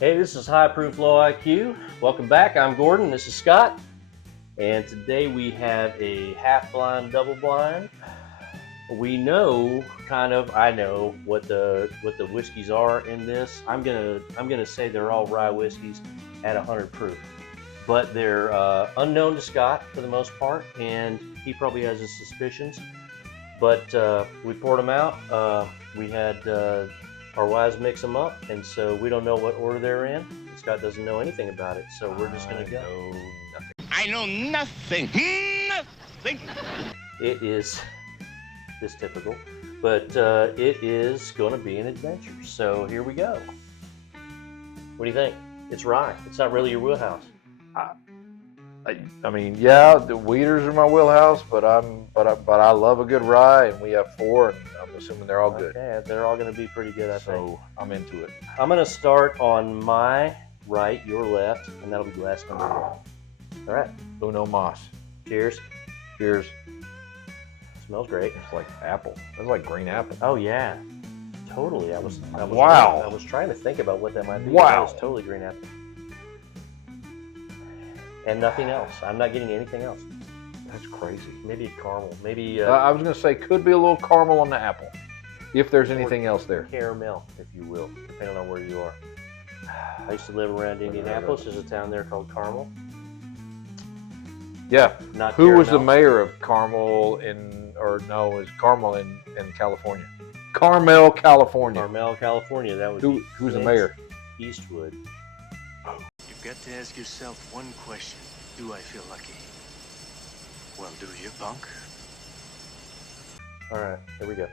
Hey, this is High Proof Low IQ. Welcome back. I'm Gordon. This is Scott. And today we have a half blind, double blind. We know I know what the whiskeys are in this. I'm gonna say they're all rye whiskeys at 100 proof, but they're unknown to Scott for the most part, and he probably has his suspicions. But we poured them out. We had our wives mix them up, and so we don't know what order they're in. Scott doesn't know anything about it, so we're just gonna go. I know nothing. Nothing. It is this typical, but it is going to be an adventure. So here we go. What do you think? It's rye. It's not really your wheelhouse. I mean, yeah, the wheaters are my wheelhouse, but I love a good rye, and we have 4, and I'm assuming they're all good. Okay, they're all going to be pretty good, I think. So I'm into it. I'm going to start on my right, your left, and that'll be glass number 1. All right. Uno mas. Cheers. Cheers. Smells great. It's like apple. It's like green apple. Oh yeah, totally. I was Wow. I was trying to think about what that might be. Wow. That was totally green apple. And nothing else. I'm not getting anything else. That's crazy. Maybe caramel. Maybe I was going to say could be a little caramel on the apple, if there's anything else there. caramel, if you will, depending on where you are. I used to live around Indianapolis. There's a town there called Carmel. Yeah. Not Who was the caramel. mayor of Carmel is Carmel in California? Carmel, California. Carmel, California. That was Who's the mayor? Eastwood. You've got to ask yourself one question. Do I feel lucky? Well, do you, punk? All right, here we go.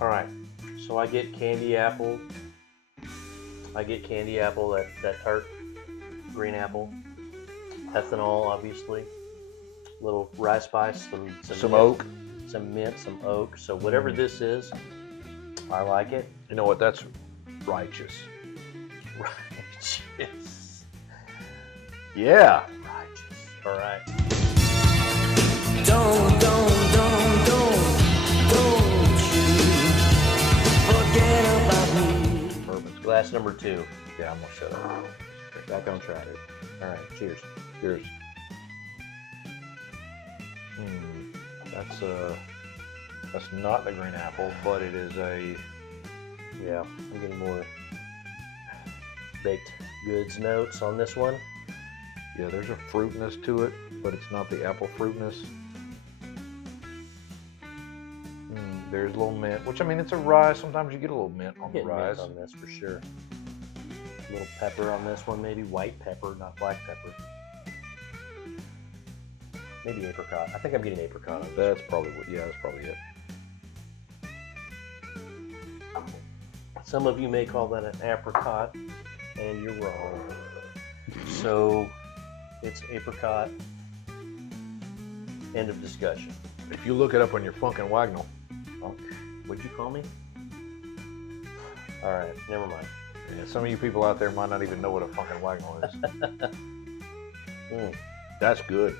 All right, so I get candy apple. That tart green apple. Ethanol, obviously. A little rye spice, Some oak. some mint, some oak. So whatever this is, I like it. You know what? That's righteous. Righteous. Yeah. Righteous. All right. Don't you forget about me. Bourbon's Glass number 2. Yeah, I'm gonna shut up. Back on track. All right. Cheers. Cheers. That's not the green apple, but it is a. Yeah, I'm getting more baked goods notes on this one. Yeah, there's a fruitness to it, but it's not the apple fruitness. There's a little mint, which I mean, it's a rye. Sometimes you get a little mint on the Getting mint ryes. on this for sure. A little pepper on this one, maybe white pepper, not black pepper. Maybe apricot. I think I'm getting apricot on this. That's probably what. Yeah, that's probably it. Some of you may call that an apricot, and you're wrong. So it's apricot. End of discussion. If you look it up on your Funkin' Wagnall, What'd you call me? All right, never mind. yeah, some of you people out there might not even know what a Funkin' Wagnall is. That's good.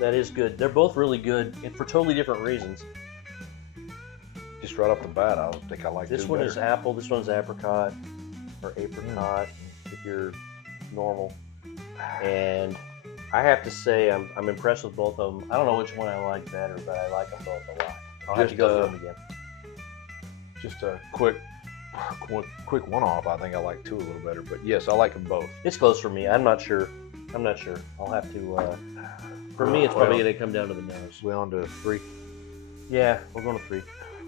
That is good. They're both really good, and for totally different reasons. Just right off the bat, I think I like This two one better. is apple. This one's apricot, or apricot, if you're normal. And I have to say, I'm impressed with both of them. I don't know which one I like better, but I like them both a lot. I'll have to Just, go through them again. Just a quick one-off. I think I like 2 a little better, but yes, I like them both. It's close for me. I'm not sure. I'll have to. For me, it's probably going to come down to the nose. We on to 3. Yeah, we're going to 3.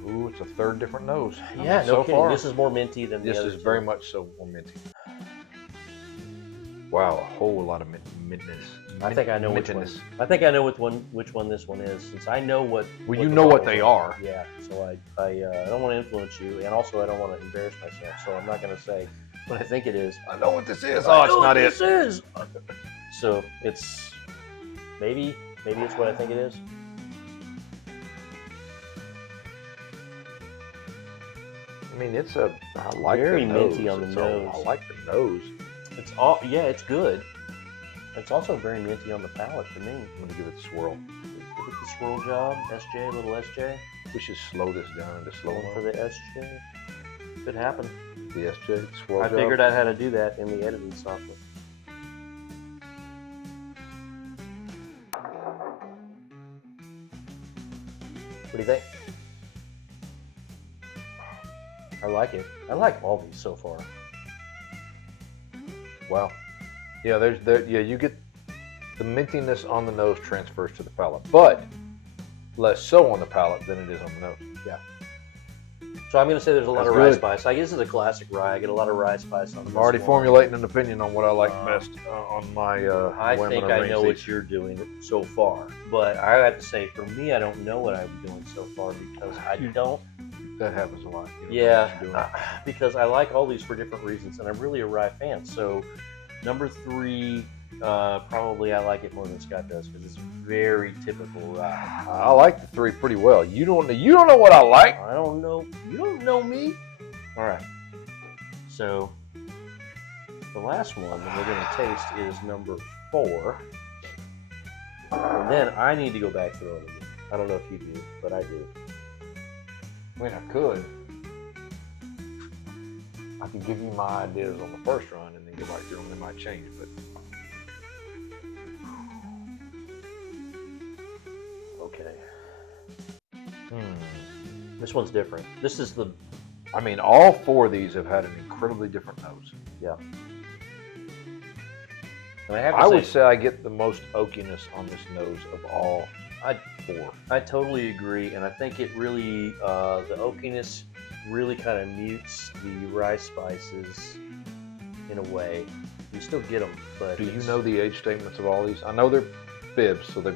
Ooh, it's a 3rd different nose. Yeah, so no kidding. far. This is more minty than This the other is two. very much so more minty. Wow, a whole lot of mintness. I think I know which one. mintiness. I think I know which one this one is, since I know what. Well, what you the know what bottles they are. Yeah, so I don't want to influence you, and also I don't want to embarrass myself, so I'm not going to say what I think it is. I know what this is. I Oh, it's know what not it. this is. So it's maybe it's what I think it is. I mean, it's a. I like Very the nose. minty on the It's nose. I like the nose. It's all it's good. It's also very minty on the palate to me. I'm gonna give it a swirl. Give it the swirl job, SJ, little SJ. We should slow this down into slow Going for mo. the SJ. Could happen. The SJ swirl I job. figured out how to do that in the editing software. What do you think? I like it. I like all these so far. Wow. Yeah, you get the mintiness on the nose transfers to the palate, but less so on the palate than it is on the nose. So I'm going to say there's a lot That's of rye good. spice. I guess this is a classic rye. I get a lot of rye spice on this I'm already one. formulating an opinion on what I like best on my. I when think I'm I arranging know these. what you're doing so far, but I have to say, for me, I don't know what I'm doing so far because I don't. That happens a lot. You don't know Yeah, what you're doing. because I like all these for different reasons, and I'm really a rye fan. So, number 3, probably I like it more than Scott does because it's very typical rye. I like the 3 pretty well. You don't know what I like. I don't know. You don't know me. All right. So, the last one that we're going to taste is number 4, and then I need to go back through it again. I don't know if you do, but I do. I mean, I could. I could give you my ideas on the first run and then go back through them. They might change, but Okay. This one's different. This is the I mean, all 4 of these have had an incredibly different nose. and I have to I say, would say I get the most oakiness on this nose of all 4. I totally agree, and I think it really the oakiness really kind of mutes the rye spices in a way. You still get them, but Do you know the age statements of all these? I know they're bibs, so they're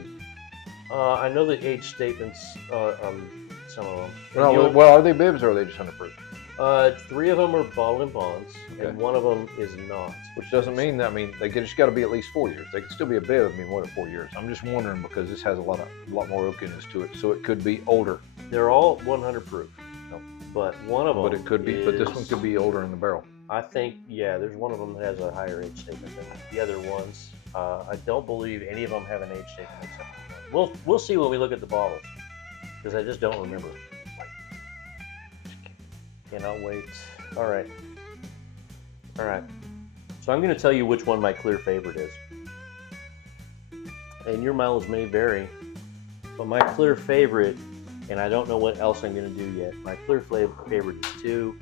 I know the age statements on some of them. well, are they bibs or are they just 100 proof? 3 of them are bottled in bonds, Okay. and 1 of them is not. Which doesn't mean that. I mean, they just got to be at least 4 years. They can still be a bib. I mean, more than 4 years. I'm just wondering because this has a lot more oakiness to it, so it could be older. They're all 100 proof, but one of them. But it could be. But this one is- could be older in the barrel. I think, yeah, there's one of them that has a higher age statement than the other ones. I don't believe any of them have an age statement except for one. We'll see when we look at the bottles, because I just don't remember. Cannot wait. All right. So I'm going to tell you which one my clear favorite is. And your mileage may vary, but my clear favorite, and I don't know what else I'm going to do yet, my clear favorite is 2.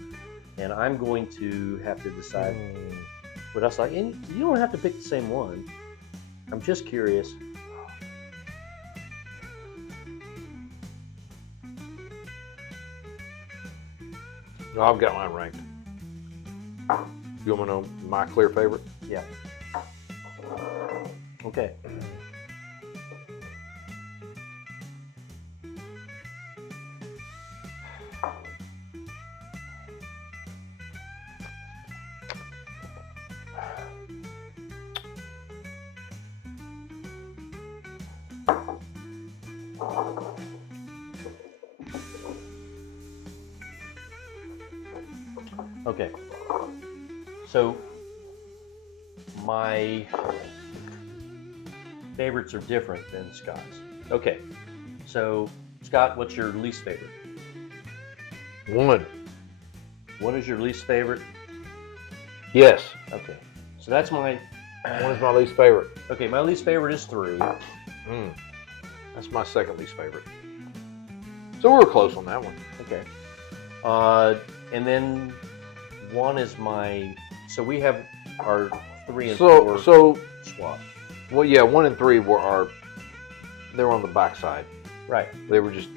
And I'm going to have to decide what else. And you don't have to pick the same one. I'm just curious. No, I've got mine ranked. You want to know my clear favorite? Yeah. Okay. Okay. So my favorites are different than Scott's. Okay. So Scott, what's your least favorite? 1. What is your least favorite? Yes. Okay. So that's my 1 is my least favorite. okay. My least favorite is 3. That's my second least favorite. So we were close on that one. Okay. And then 1 is my. So we have our 3 and 4 So swap. well, yeah, 1 and 3 they were on the back side. Right. They were just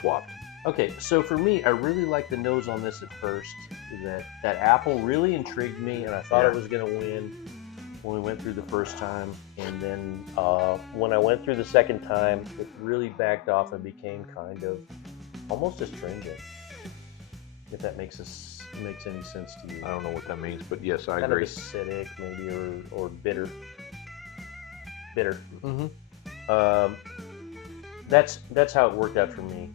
swapped. Okay. So for me, I really liked the nose on this at first. That apple really intrigued me, and I thought it was going to win when we went through the first time. And then when I went through the second time, it really backed off and became kind of almost astringent. If that makes any sense to you. I don't know what that means, but yes, I Kind agree. of acidic, maybe, or bitter. Bitter. Mm-hmm. That's how it worked out for me.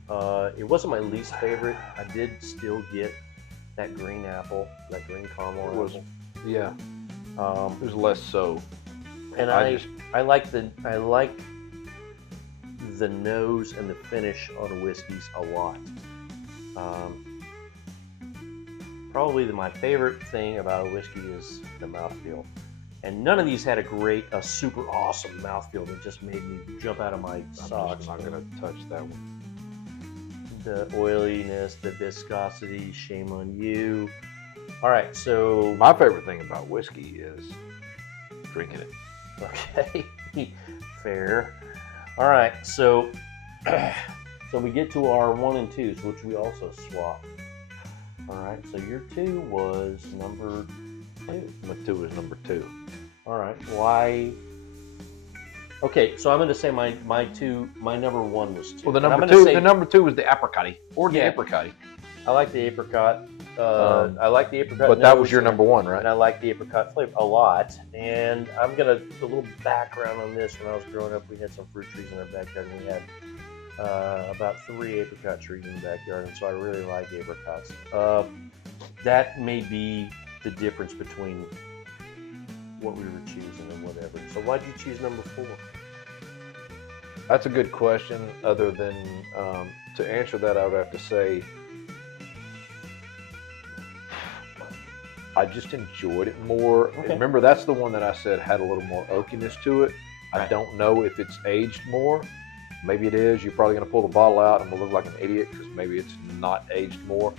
It wasn't my least favorite. I did still get that green apple, that green caramel It was, apple. yeah, it was less so. And I I just- like the nose and the finish on whiskeys a lot. Probably my favorite thing about a whiskey is the mouthfeel. And none of these had a super awesome mouthfeel that just made me jump out of my socks. I'm not going to touch that one. The oiliness, the viscosity, shame on you. All right, so My favorite thing about whiskey is drinking it. okay, fair. All right, so so we get to our 1 and 2s, which we also swapped. All right, so your 2 was number 2. My 2 is number 2. All right, why? Okay, so I'm going to say my number 1 was 2. Well, the And I'm number gonna 2, say, the number 2 was the apricot or the Yeah. apricot. I like the apricot. I like the apricot. But that was nose, your number 1, and right? I like the apricot flavor a lot. And I'm gonna a little background on this. When I was growing up, we had some fruit trees in our backyard, and we had about 3 apricot trees in the backyard, and so I really like apricots. That may be the difference between what we were choosing and whatever. So why'd you choose number 4? That's a good question. Other than to answer that, I would have to say I just enjoyed it more. Okay. Remember, that's the one that I said had a little more oakiness to it. I Right. don't know if it's aged more. Maybe it is. You're probably going to pull the bottle out and we'll look like an idiot because maybe it's not aged more.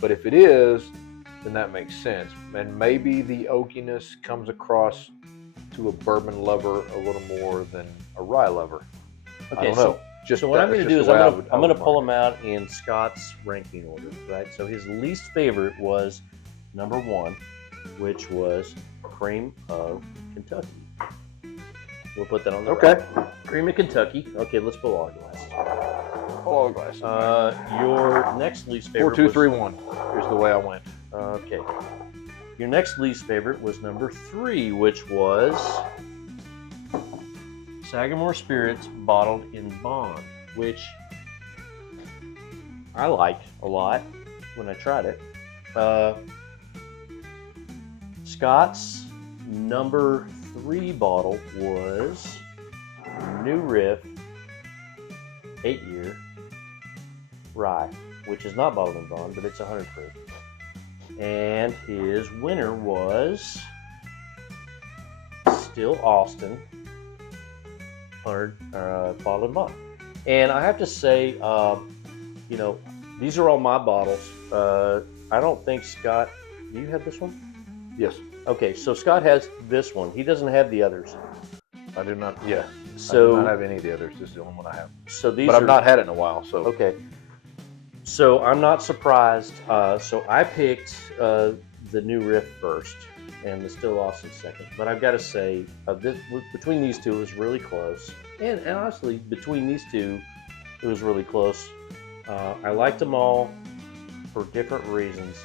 But if it is, then that makes sense. And maybe the oakiness comes across to a bourbon lover a little more than a rye lover. I Okay, don't so know. Just So what I'm that's going to just do is the way I'm going to mark pull it. them out in Scott's ranking order, right? So his least favorite was number 1, which was Cream of Kentucky. We'll put that on the Okay. right. Cream of Kentucky. Okay, let's pull all glasses. All glass. Your next least 4, favorite 2, was, 3, 1. Here's the way I went. Okay. Your next least favorite was number 3, which was Sagamore Spirits bottled in bond, which I liked a lot when I tried it. Scott's number 3 bottle was New Riff 8-year rye, which is not bottled in bond, but it's 100 proof. And his winner was Still Austin 100 bottled in bond. And I have to say, you know, these are all my bottles. I don't think Scott, do you have this one? Yes, Okay, so Scott has this one. He doesn't have the others. I do not. Yeah, I do So, not have any of the others. This is the only one I have. so these But are I've not had it in a while, so okay. So I'm not surprised. So I picked the New Riff first, and the Still Austin second. But I've got to say, between these two, it was really close. And honestly, between these two, it was really close. I liked them all for different reasons,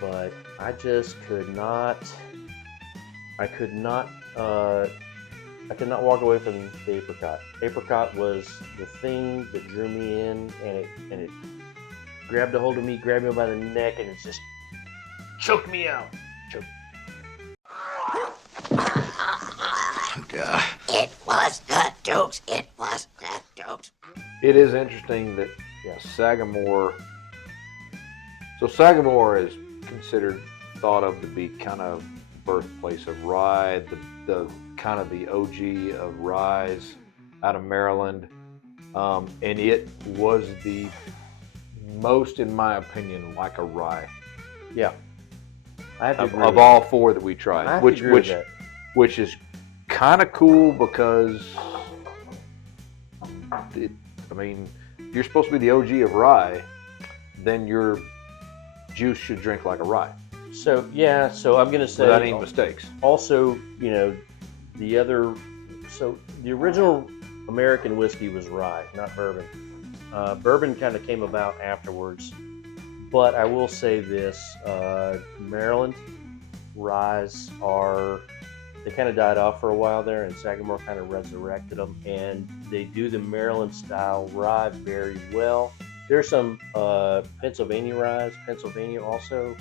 but I just could not. I could not walk away from the apricot. Apricot was the thing that drew me in, and it grabbed a hold of me, grabbed me by the neck, and it just choked me out. It was the Dukes. It was the Dukes. it is interesting that Sagamore. So Sagamore is considered, thought of to be kind of birthplace of rye, the kind of the OG of ryes out of Maryland, and it was the most, in my opinion, like a rye Yeah, I have to agree of with all 4 that we tried, I have which to agree with that. which is kind of cool because I mean, if you're supposed to be the OG of rye, then your juice should drink like a rye So yeah, so I'm gonna say without any mistakes. also, you know, so the original American whiskey was rye, not bourbon. Bourbon kind of came about afterwards, but I will say this: Maryland ryes they kind of died off for a while there, and Sagamore kind of resurrected them, and they do the Maryland style rye very well. There's some Pennsylvania ryes. Pennsylvania also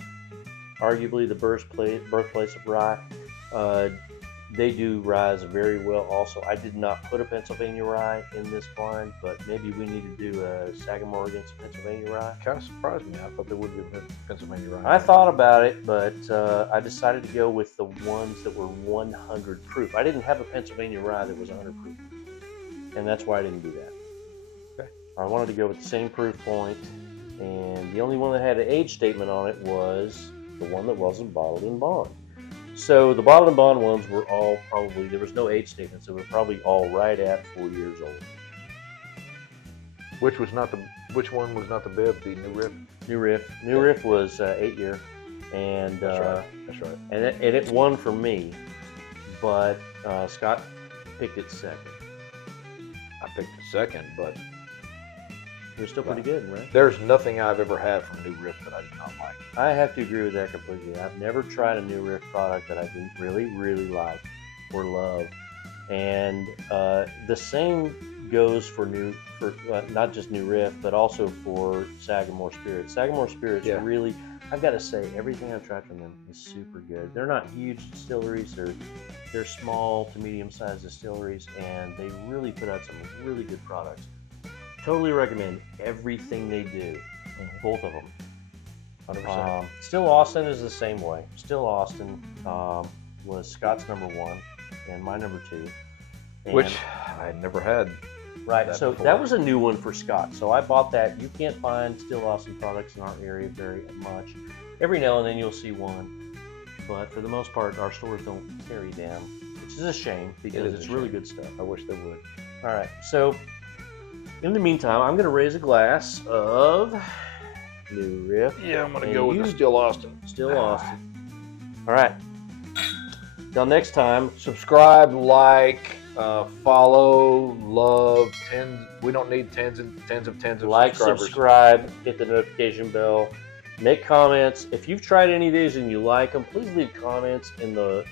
arguably the birthplace of rye. They do ryes very well also. I did not put a Pennsylvania rye in this blind, but maybe we need to do a Sagamore against a Pennsylvania rye. Kind of surprised me. I thought there would be a Pennsylvania rye. I thought about it, but I decided to go with the ones that were 100 proof. I didn't have a Pennsylvania rye that was 100 proof, and that's why I didn't do that. Okay. I wanted to go with the same proof point, and the only one that had an age statement on it was the one that wasn't bottled in bond. So the bottled and bond ones were all probably, there was no age statement, so they were probably all right at 4 years old. Which one was not the bib? The New Riff. New Riff was 8 year, and That's right. and it won for me, but Scott picked it second. I picked the second, but It was still pretty good, right? there's nothing I've ever had from New Riff that I did not like. I have to agree with that completely. I've never tried a New Riff product that I didn't really like or love, and the same goes for not just New Riff, but also for Sagamore Spirits. Sagamore Spirits really, I've got to say, everything I've tried from them is super good. They're not huge distilleries; they're small to medium-sized distilleries, and they really put out some really good products. Totally recommend everything they do, both of them. 100%. Still Austin is the same way. Still Austin was Scott's number 1 and my number 2. And, Which I had never had. right, so before. that was a new one for Scott. So I bought that. You can't find Still Austin products in our area very much. Every now and then you'll see one, but for the most part, our stores don't carry them, which is a shame because it's really good stuff. I wish they would. All right, so in the meantime, I'm going to raise a glass of New Riff. Yeah, I'm gonna And go with the you- Still Austin. Still Austin. All right. Till next time. Subscribe, like, follow, love. We don't need tens of Like, subscribers. subscribe, hit the notification bell, make comments. If you've tried any of these and you like them, please leave comments in the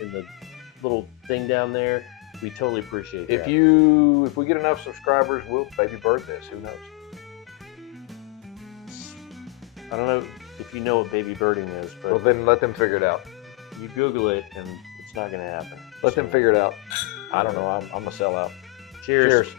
little thing down there. We totally appreciate that. If we get enough subscribers, we'll baby bird this. Who knows? I don't know if you know what baby birding is, but Well, then let them figure it out. you Google it and it's not going to happen. Let them figure it out. I don't know. I'm a sellout. Cheers. Cheers.